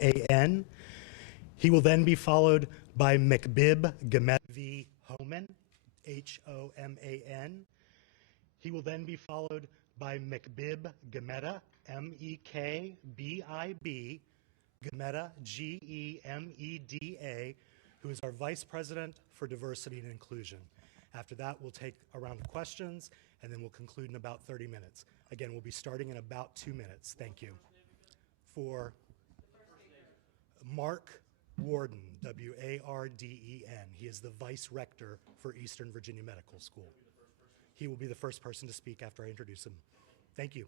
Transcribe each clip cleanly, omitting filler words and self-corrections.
A-N. He will then be followed by McBib Gametta V. Homan, H-O-M-A-N. He will then be followed by McBib Gametta, M-E-K-B-I-B, Gametta, G-E-M-E-D-A, who is our Vice President for Diversity and Inclusion. After that, we'll take a round of questions, and then we'll conclude in about 30 minutes. Again, we'll be starting in about 2 minutes. Thank you. For Mark Warden, W-A-R-D-E-N. He is the Vice Rector for Eastern Virginia Medical School. He will be the first person to speak after I introduce him. Thank you.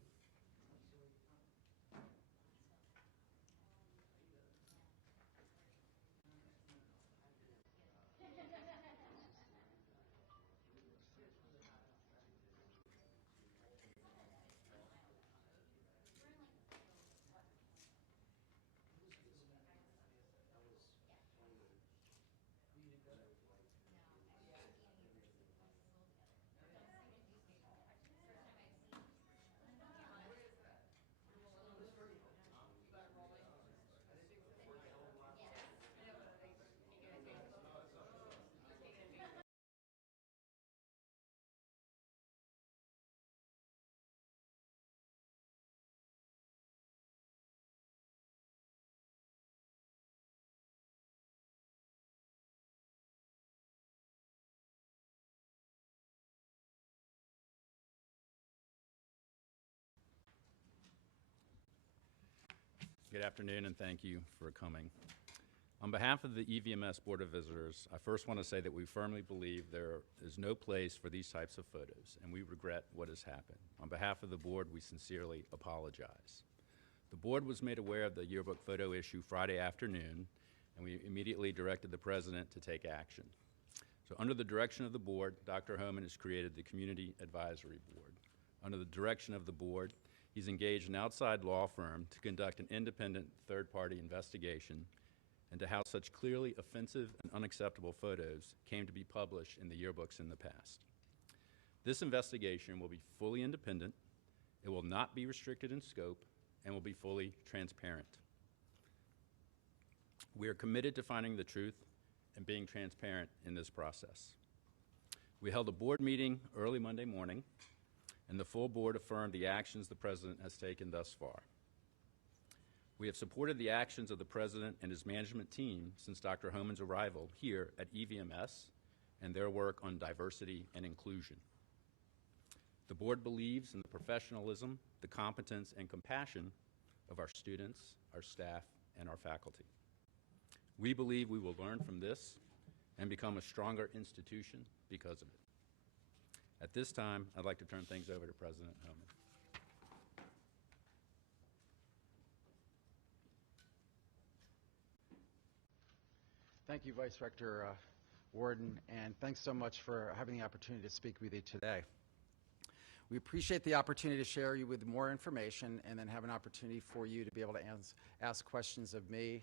Good afternoon, and thank you for coming. On behalf of the EVMS Board of Visitors, I first want to say that we firmly believe there is no place for these types of photos, and we regret what has happened. On behalf of the board, we sincerely apologize. The board was made aware of the yearbook photo issue Friday afternoon, and we immediately directed the president to take action. So under the direction of the board, Dr. Homan has created the Community Advisory Board. Under the direction of the board, he's engaged an outside law firm to conduct an independent third-party investigation into how such clearly offensive and unacceptable photos came to be published in the yearbooks in the past. This investigation will be fully independent, it will not be restricted in scope, and will be fully transparent. We are committed to finding the truth and being transparent in this process. We held a board meeting early Monday morning, and the full board affirmed the actions the president has taken thus far. We have supported the actions of the president and his management team since Dr. Homan's arrival here at EVMS and their work on diversity and inclusion. The board believes in the professionalism, the competence, and compassion of our students, our staff, and our faculty. We believe we will learn from this and become a stronger institution because of it. At this time, I'd like to turn things over to President Homan. Thank you, Vice Rector Warden, and thanks so much for having the opportunity to speak with you today. We appreciate the opportunity to share you with more information and then have an opportunity for you to be able to ask questions of me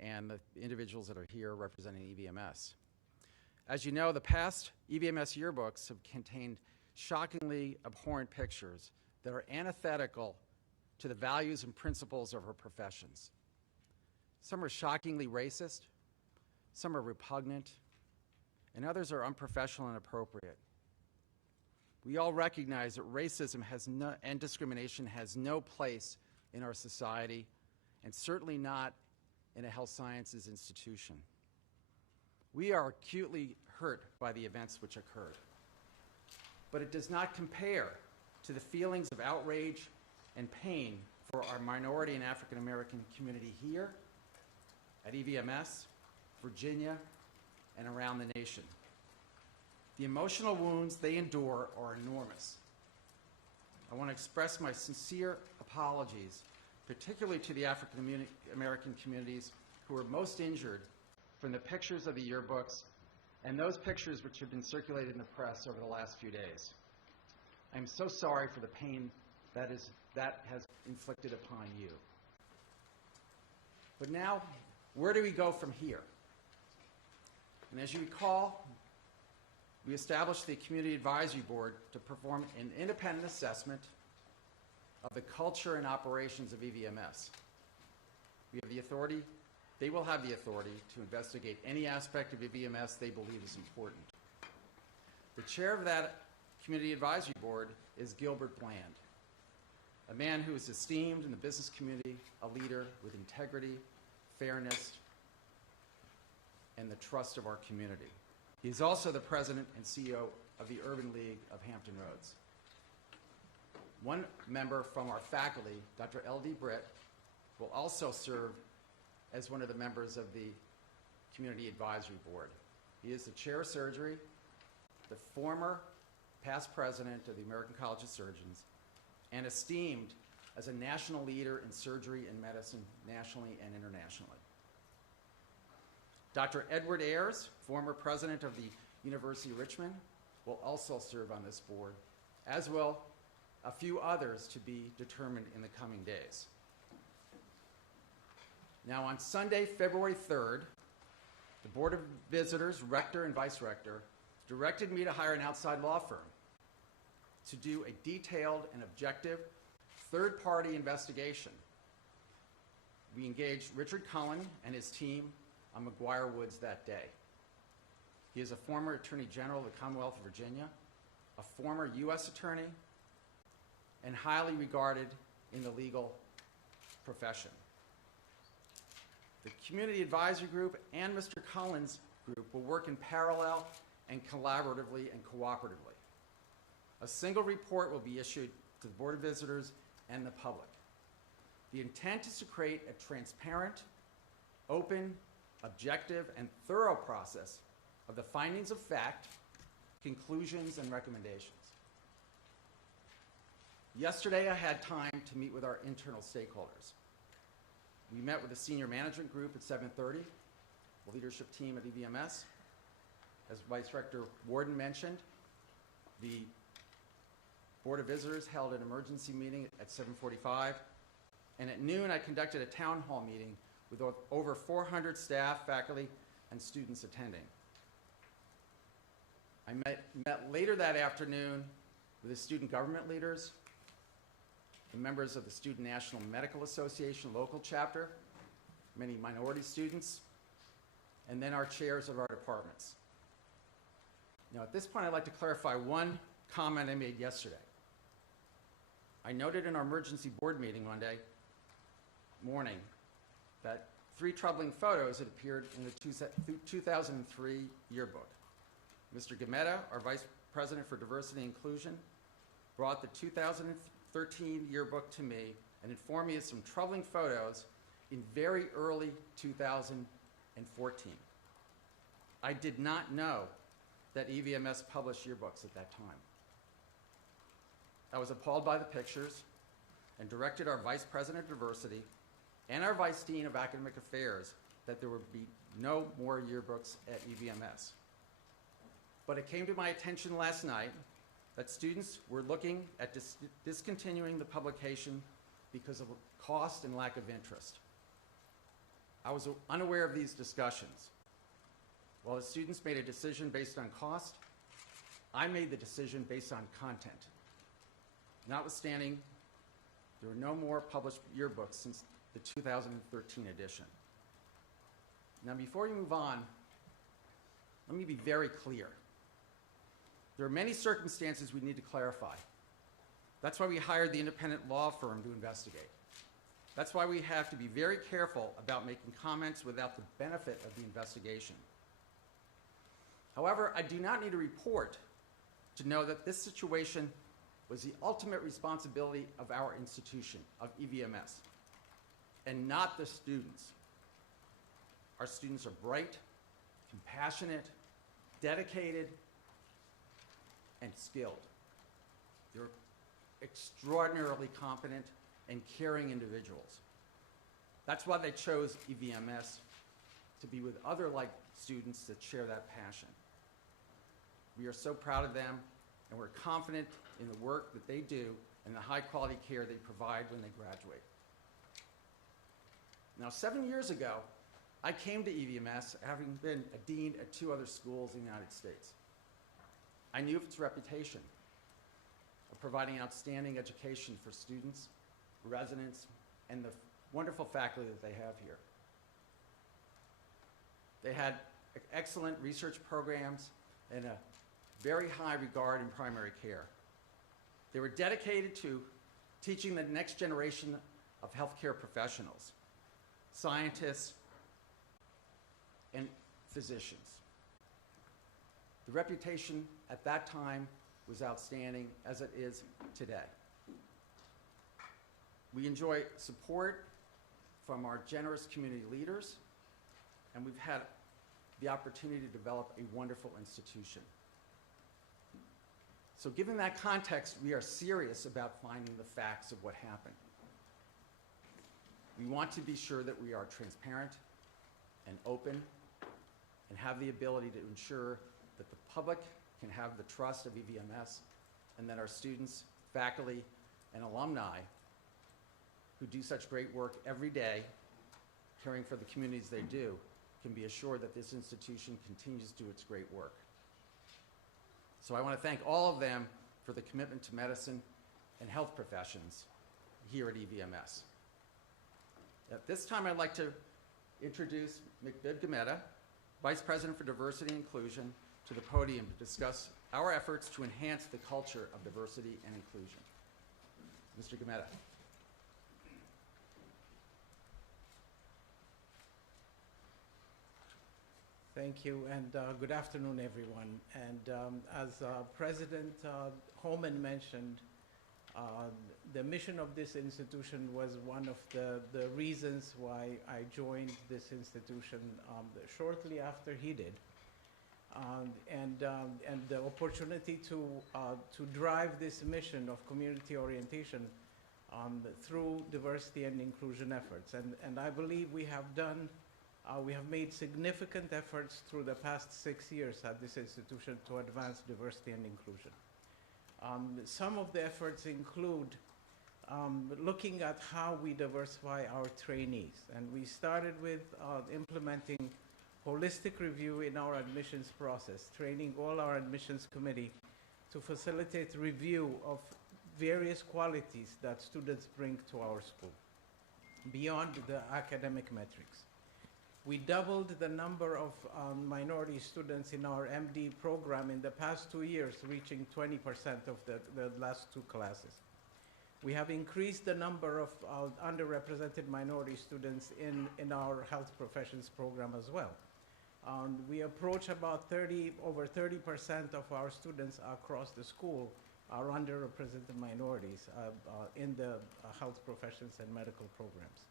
and the individuals that are here representing EVMS. As you know, the past EVMS yearbooks have contained shockingly abhorrent pictures that are antithetical to the values and principles of our professions. Some are shockingly racist, some are repugnant, and others are unprofessional and inappropriate. We all recognize that racism and discrimination has no place in our society, and certainly not in a health sciences institution. We are acutely hurt by the events which occurred, but it does not compare to the feelings of outrage and pain for our minority and African American community here at EVMS, Virginia, and around the nation. The emotional wounds they endure are enormous. I want to express my sincere apologies, particularly to the African American communities who are most injured from the pictures of the yearbooks and those pictures which have been circulated in the press over the last few days. I'm so sorry for the pain that has inflicted upon you. But now, where do we go from here? And as you recall, we established the Community Advisory Board to perform an independent assessment of the culture and operations of EVMS. We have the authority, they will have the authority to investigate any aspect of EVMS they believe is important. The chair of that Community Advisory Board is Gilbert Bland, a man who is esteemed in the business community, a leader with integrity, fairness, and the trust of our community. He is also the president and CEO of the Urban League of Hampton Roads. One member from our faculty, Dr. L.D. Britt, will also serve as one of the members of the Community Advisory Board. He is the chair of surgery, the former past president of the American College of Surgeons, and esteemed as a national leader in surgery and medicine nationally and internationally. Dr. Edward Ayers, former president of the University of Richmond, will also serve on this board, as will a few others to be determined in the coming days. Now, on Sunday, February 3rd, the Board of Visitors, Rector and Vice Rector, directed me to hire an outside law firm to do a detailed and objective third-party investigation. We engaged Richard Cullen and his team on McGuire Woods that day. He is a former Attorney General of the Commonwealth of Virginia, a former U.S. attorney, and highly regarded in the legal profession. The Community Advisory Group and Mr. Cullen's group will work in parallel and collaboratively and cooperatively. A single report will be issued to the Board of Visitors and the public. The intent is to create a transparent, open, objective, and thorough process of the findings of fact, conclusions, and recommendations. Yesterday, I had time to meet with our internal stakeholders. We met with the senior management group at 7:30, the leadership team at EVMS. As Vice Rector Warden mentioned, the Board of Visitors held an emergency meeting at 7:45, and at noon I conducted a town hall meeting with over 400 staff, faculty, and students attending. I met later that afternoon with the student government leaders, the members of the Student National Medical Association local chapter, many minority students, and then our chairs of our departments. Now, at this point, I'd like to clarify one comment I made yesterday. I noted in our emergency board meeting Monday morning that 3 troubling photos had appeared in the 2003 yearbook. Mr. Gametta, our Vice President for Diversity and Inclusion, brought the 2013 yearbook to me and informed me of some troubling photos in very early 2014. I did not know that EVMS published yearbooks at that time. I was appalled by the pictures and directed our Vice President of Diversity and our Vice Dean of Academic Affairs that there would be no more yearbooks at EVMS. But it came to my attention last night that students were looking at discontinuing the publication because of cost and lack of interest. I was unaware of these discussions. While the students made a decision based on cost, I made the decision based on content. Notwithstanding, there were no more published yearbooks since the 2013 edition. Now, before you move on, let me be very clear. There are many circumstances we need to clarify. That's why we hired the independent law firm to investigate. That's why we have to be very careful about making comments without the benefit of the investigation. However, I do not need a report to know that this situation was the ultimate responsibility of our institution, of EVMS, and not the students. Our students are bright, compassionate, dedicated, and skilled. They're extraordinarily competent and caring individuals. That's why they chose EVMS, to be with other like students that share that passion. We are so proud of them, and we're confident in the work that they do and the high quality care they provide when they graduate. Now, 7 years ago, I came to EVMS having been a dean at 2 other schools in the United States. I knew of its reputation of providing outstanding education for students, residents, and the wonderful faculty that they have here. They had excellent research programs and a very high regard in primary care. They were dedicated to teaching the next generation of healthcare professionals, scientists, and physicians. The reputation at that time was outstanding, as it is today. We enjoy support from our generous community leaders, and we've had the opportunity to develop a wonderful institution. So given that context, we are serious about finding the facts of what happened. We want to be sure that we are transparent and open and have the ability to ensure that the public can have the trust of EVMS, and that our students, faculty, and alumni who do such great work every day caring for the communities they do can be assured that this institution continues to do its great work. So I want to thank all of them for the commitment to medicine and health professions here at EVMS. At this time, I'd like to introduce McBib Gametta, Vice President for Diversity and Inclusion, to the podium to discuss our efforts to enhance the culture of diversity and inclusion. Mr. Gametta. Thank you, and good afternoon, everyone. And as President Holman mentioned, the mission of this institution was one of the reasons why I joined this institution shortly after he did. And the opportunity to drive this mission of community orientation through diversity and inclusion efforts. And I believe we have made significant efforts through the past 6 years at this institution to advance diversity and inclusion. Some of the efforts include looking at how we diversify our trainees. And we started with implementing holistic review in our admissions process, training all our admissions committee to facilitate review of various qualities that students bring to our school, beyond the academic metrics. We doubled the number of minority students in our MD program in the past 2 years, reaching 20% of the last 2 classes. We have increased the number of underrepresented minority students in our health professions program as well. We approach about over 30% of our students across the school are underrepresented minorities in the health professions and medical programs.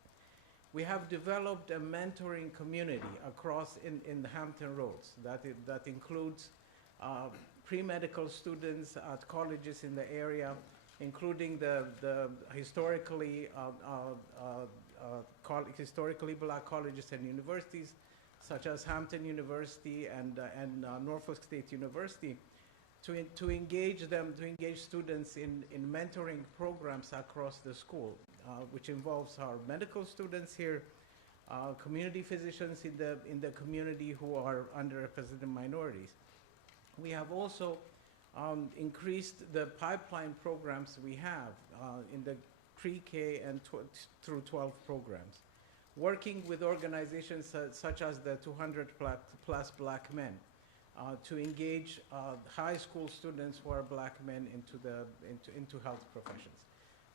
We have developed a mentoring community across in the Hampton Roads that includes pre-medical students at colleges in the area, including the historically black colleges and universities, such as Hampton University and Norfolk State University, to engage students in mentoring programs across the school, which involves our medical students here, community physicians in the community who are underrepresented minorities. We have also increased the pipeline programs we have in the pre-K and through 12 programs, working with organizations such as the 200 plus Black Men to engage high school students who are Black men into health professions.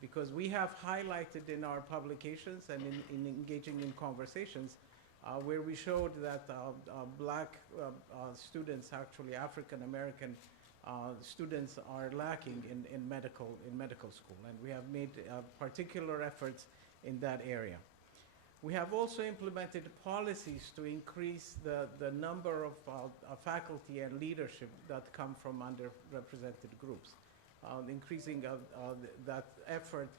Because we have highlighted in our publications and in engaging in conversations where we showed that Black students, actually African American students, are lacking in medical school, and we have made particular efforts in that area. We have also implemented policies to increase the number of faculty and leadership that come from underrepresented groups, increasing that effort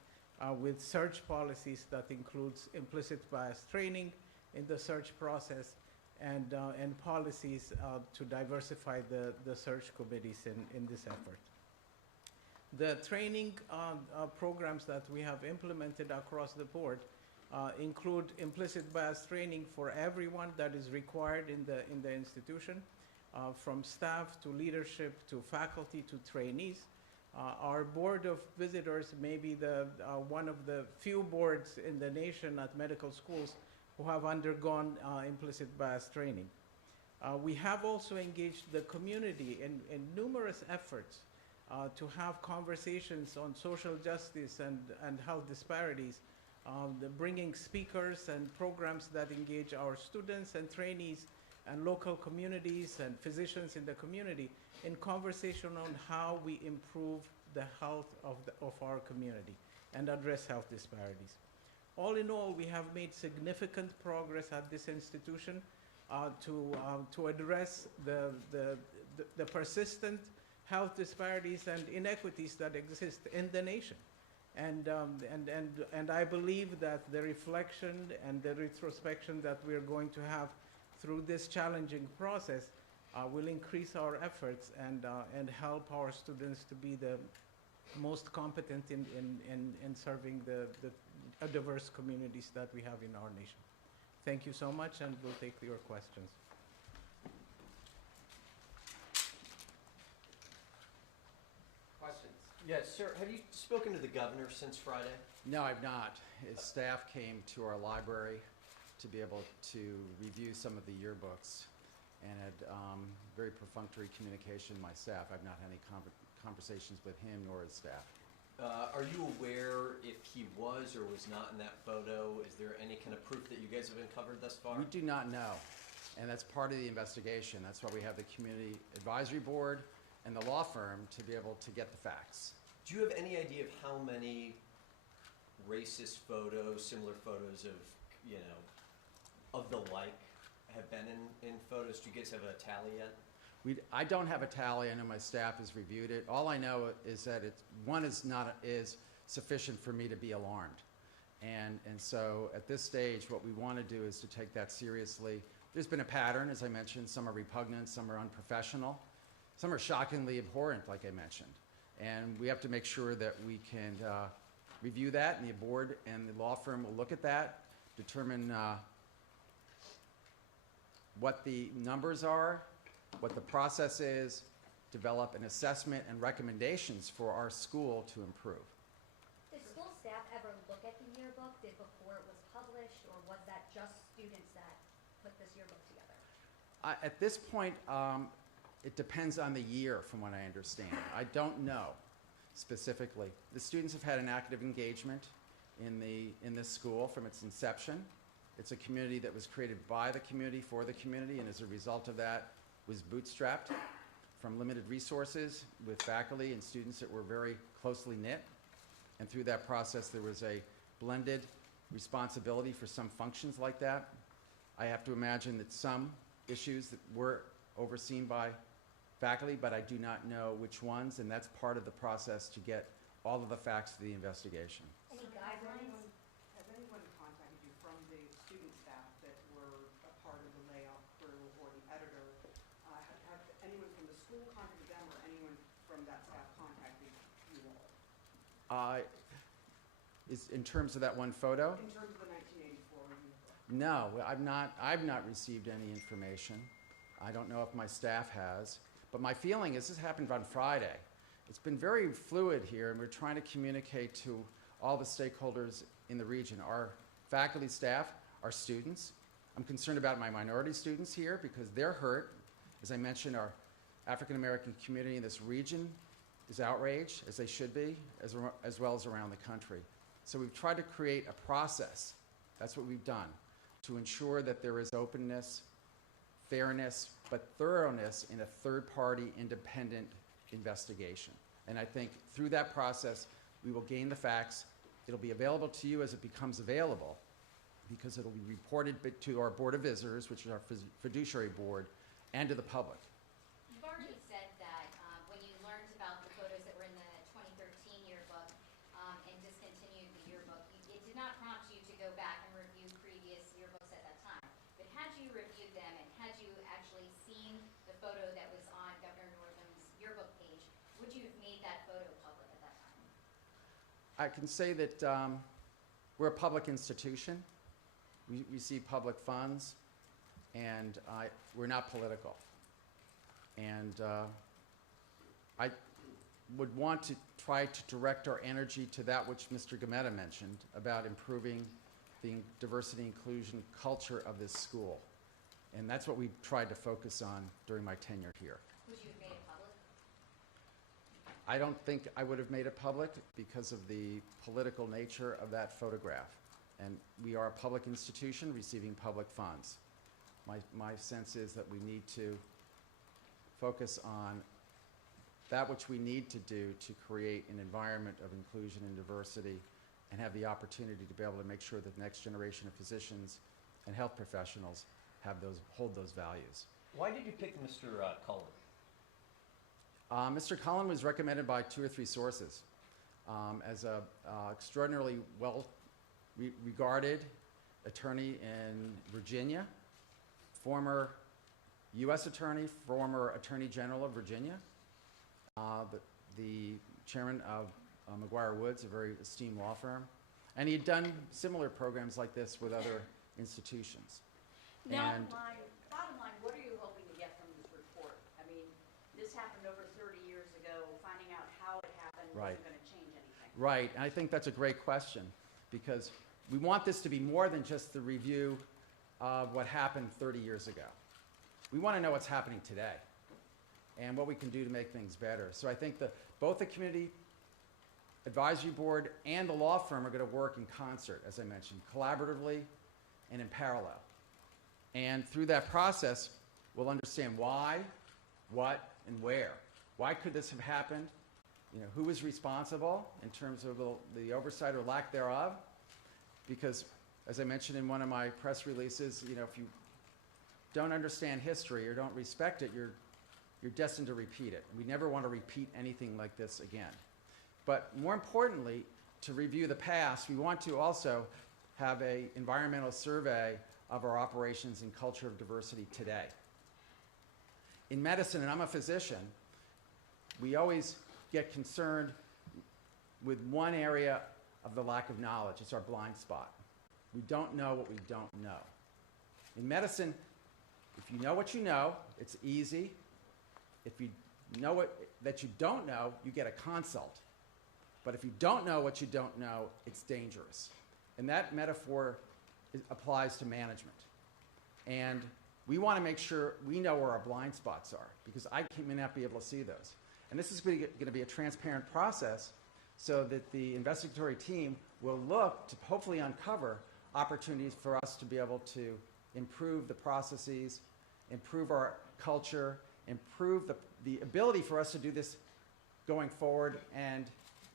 with search policies that includes implicit bias training in the search process and policies to diversify the search committees in this effort. The training programs that we have implemented across the board include implicit bias training for everyone that is required in the institution, from staff to leadership to faculty to trainees. Our Board of Visitors may be one of the few boards in the nation at medical schools who have undergone implicit bias training. We have also engaged the community in numerous efforts to have conversations on social justice and health disparities, bringing speakers and programs that engage our students and trainees and local communities and physicians in the community in conversation on how we improve the health of our community and address health disparities. All in all, we have made significant progress at this institution to address the persistent health disparities and inequities that exist in the nation. And I believe that the reflection and the retrospection that we're going to have through this challenging process will increase our efforts and help our students to be the most competent in serving the diverse communities that we have in our nation. Thank you so much, and we'll take your questions. Questions? Yes, sir. Have you spoken to the governor since Friday? No, I've not. His staff came to our library to be able to review some of the yearbooks and had very perfunctory communication with my staff. I've not had any conversations with him nor his staff. Are you aware if he was or was not in that photo? Is there any kind of proof that you guys have uncovered thus far? We do not know, and that's part of the investigation. That's why we have the Community Advisory Board and the law firm to be able to get the facts. Do you have any idea of how many racist photos, similar photos of, you know, of the like have been in photos? Do you guys have a tally yet? I don't have a tally. I know my staff has reviewed it. All I know is that one is sufficient for me to be alarmed. And so at this stage, what we want to do is to take that seriously. There's been a pattern, as I mentioned. Some are repugnant, some are unprofessional, some are shockingly abhorrent, like I mentioned. And we have to make sure that we can review that, and the board and the law firm will look at that, determine what the numbers are, what the process is, develop an assessment and recommendations for our school to improve. Did school staff ever look at the yearbook before it was published, or was that just students that put this yearbook together? At this point, it depends on the year, from what I understand. I don't know specifically. The students have had an active engagement in this school from its inception. It's a community that was created by the community for the community, and as a result of that, was bootstrapped from limited resources with faculty and students that were very closely knit. And through that process, there was a blended responsibility for some functions like that. I have to imagine that some issues that were overseen by faculty, but I do not know which ones, and that's part of the process to get all of the facts to the investigation. Any guidelines? Has anyone contacted you from the student staff that were a part of the layoff crew or the editor? Have anyone from the school contacted them, or anyone from that staff contacted you all? Is in terms of that one photo? In terms of the 1984 yearbook? No, I've not received any information. I don't know if my staff has, but my feeling is this happened on Friday. It's been very fluid here, and we're trying to communicate to all the stakeholders in the region, our faculty, staff, our students. I'm concerned about my minority students here because they're hurt. As I mentioned, our African American community in this region is outraged, as they should be, as well as around the country. So we've tried to create a process, that's what we've done, to ensure that there is openness, fairness, but thoroughness in a third-party independent investigation. And I think through that process, we will gain the facts. It'll be available to you as it becomes available, because it'll be reported to our Board of Visitors, which is our fiduciary board, and to the public. You've already said that when you learned about the photos that were in the 2013 yearbook and discontinued the yearbook, it did not prompt you to go back and review previous yearbooks at that time. But had you reviewed them and had you actually seen the photo that was on Governor Northam's yearbook page, would you have made that photo public at that time? I can say that we're a public institution. We receive public funds, and we're not political. And would want to try to direct our energy to that which Mr. Gametta mentioned about improving the diversity inclusion culture of this school. And that's what we tried to focus on during my tenure here. Would you have made it public? I don't think I would have made it public because of the political nature of that photograph. And we are a public institution receiving public funds. My sense is that we need to focus on that which we need to do to create an environment of inclusion and diversity and have the opportunity to be able to make sure that the next generation of physicians and health professionals hold those values. Why did you pick Mr. Cullen? Mr. Cullen was recommended by 2 or 3 sources as a extraordinarily well-regarded attorney in Virginia, former U.S. attorney, former Attorney General of Virginia, the chairman of McGuire Woods, a very esteemed law firm, and he had done similar programs like this with other institutions. Bottom line, what are you hoping to get from this report? I mean, this happened over 30 years ago. Finding out how it happened Right. wasn't going to change anything. Right, and I think that's a great question because we want this to be more than just the review of what happened 30 years ago. We want to know what's happening today and what we can do to make things better. So I think that both the Community Advisory Board and the law firm are going to work in concert, as I mentioned, collaboratively and in parallel. And through that process, we'll understand why, what, and where. Why could this have happened? You know, who is responsible in terms of the oversight or lack thereof? Because, as I mentioned in one of my press releases, you know, if you don't understand history or don't respect it, you're destined to repeat it. We never want to repeat anything like this again. But more importantly, to review the past, we want to also have an environmental survey of our operations and culture of diversity today. In medicine, and I'm a physician, we always get concerned with one area of the lack of knowledge. It's our blind spot. We don't know what we don't know. In medicine, if you know what you know, it's easy. If you know that you don't know, you get a consult. But if you don't know what you don't know, it's dangerous. And that metaphor applies to management. And we want to make sure we know where our blind spots are because I may not be able to see those. And this is going to be a transparent process so that the investigatory team will look to hopefully uncover opportunities for us to be able to improve the processes, improve our culture, improve the ability for us to do this going forward and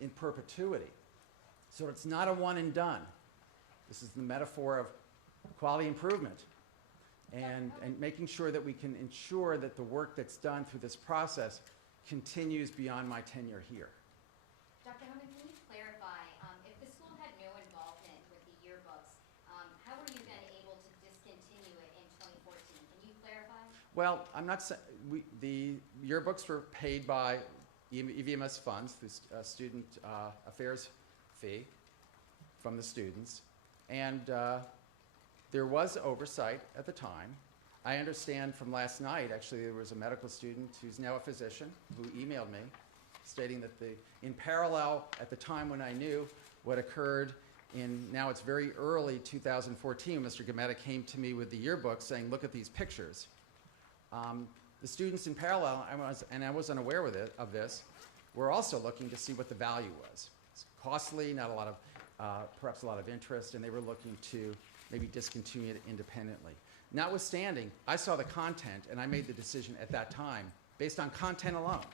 in perpetuity. So it's not a one and done. This is the metaphor of quality improvement and making sure that we can ensure that the work that's done through this process continues beyond my tenure here. Dr. Homan, can you clarify, if the school had no involvement with the yearbooks, how were you then able to discontinue it in 2014? Can you clarify? Well, I'm not saying the yearbooks were paid by EVMS funds, the student affairs fee from the students, and there was oversight at the time. I understand from last night, actually, there was a medical student who's now a physician who emailed me stating that in parallel at the time when I knew what occurred now it's very early 2014, Mr. Gametta came to me with the yearbook saying, look at these pictures. The students in parallel, I was unaware of this, were also looking to see what the value was. It's costly, not a lot of, perhaps a lot of interest, and they were looking to maybe discontinue it independently. Notwithstanding, I saw the content, and I made the decision at that time, based on content alone,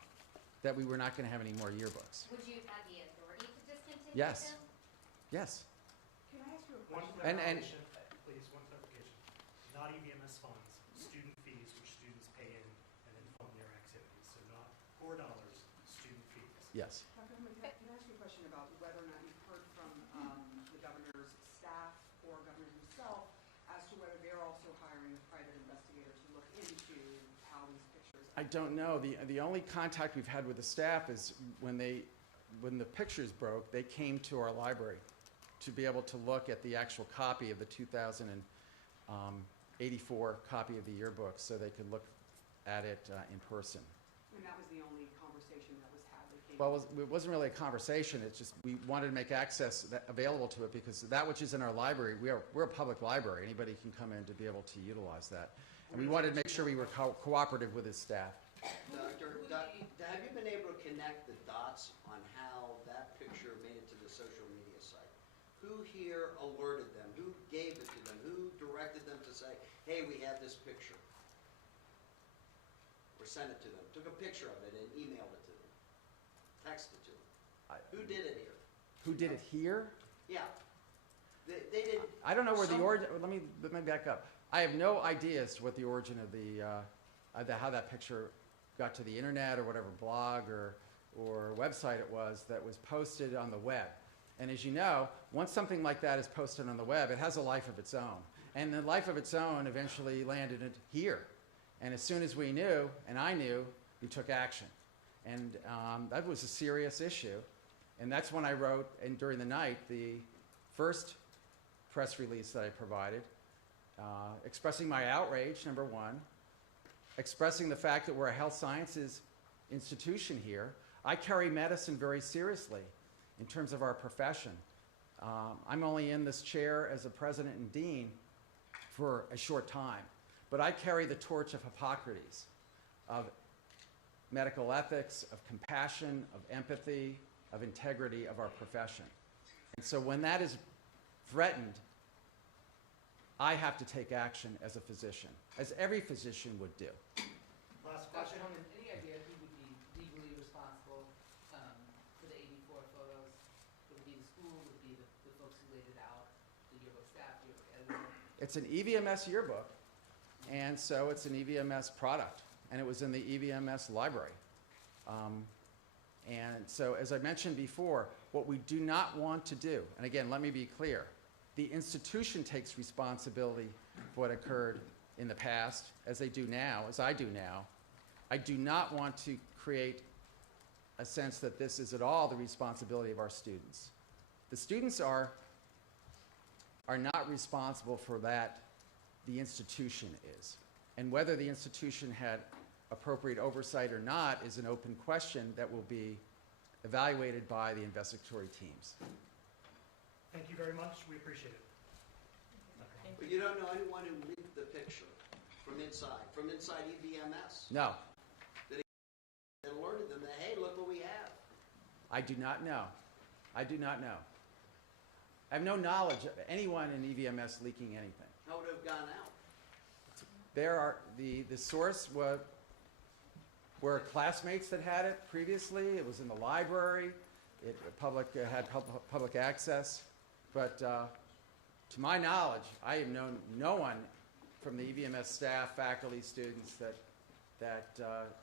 that we were not going to have any more yearbooks. Would you have the authority to discontinue Yes. them? Yes. Can I ask you a One question? clarification, please, one clarification. Not EVMS funds, student fees, which students pay in and then fund their activities. So not core dollars, student fees. Yes. Dr. Homan, can I ask you a question about whether or not you've heard from the governor's staff or governor himself as to whether they're also hiring a private investigator to look into how these pictures... I don't know. The only contact we've had with the staff is when the pictures broke, they came to our library to be able to look at the actual copy of the 2084 copy of the yearbook so they could look at it in person. And that was the only conversation that was had. They Well, it wasn't really a conversation. It's just we wanted to make access available to it because that which is in our library, we're a public library. Anybody can come in to be able to utilize that. And we wanted to make sure we were cooperative with his staff. Doctor, have you been able to connect the dots on how that picture made it to the social media site? Who here alerted them? Who gave it to them? Who directed them to say, hey, we have this picture? Or sent it to them? Took a picture of it and emailed it to them? Texted to them? Who did it here? Who did it here? Yeah. They did. I don't know where the origin. Let me back up. I have no idea as to what the origin of how that picture got to the internet or whatever blog or website it was that was posted on the web. And as you know, once something like that is posted on the web, it has a life of its own. And the life of its own eventually landed it here. And as soon as we knew, and I knew, we took action. And that was a serious issue. And that's when I wrote, and during the night, the first press release that I provided, expressing my outrage, number one, expressing the fact that we're a health sciences institution here. I carry medicine very seriously in terms of our profession. I'm only in this chair as a president and dean for a short time, but I carry the torch of Hippocrates, of medical ethics, of compassion, of empathy, of integrity of our profession. And so when that is threatened, I have to take action as a physician, as every physician would do. Last Dr. question. Holman, any idea who would be legally responsible for the 84 photos? Would it be the school? Would it be the folks who laid it out? The yearbook staff, yearbook editor? It's an EVMS yearbook, and so it's an EVMS product, and it was in the EVMS library. And so, as I mentioned before, what we do not want to do, and again, let me be clear, the institution takes responsibility for what occurred in the past, as they do now, as I do now. I do not want to create a sense that this is at all the responsibility of our students. The students are not responsible for that, the institution is. And whether the institution had appropriate oversight or not is an open question that will be evaluated by the investigatory teams. Thank you very much. We appreciate it. But you don't know anyone who leaked the picture from inside EVMS? No, That alerted them that, hey, look what we have. I do not know. I do not know. I have no knowledge of anyone in EVMS leaking anything. How would it have gone out? There are, the source were classmates that had it previously. It was in the library. It had public access. But to my knowledge, I have known no one from the EVMS staff, faculty, students that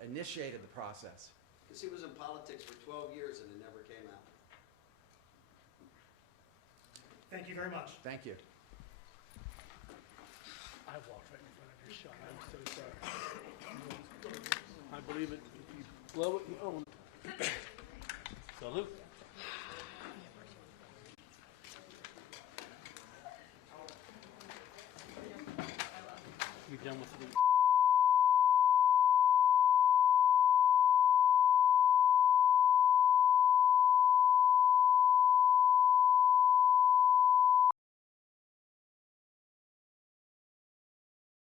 initiated the process. Because he was in politics for 12 years and it never came out. Thank you very much. Thank you. I walked right in front of your shot. I'm so sorry. I believe it. If you blow it, you own it. Salute. You done with the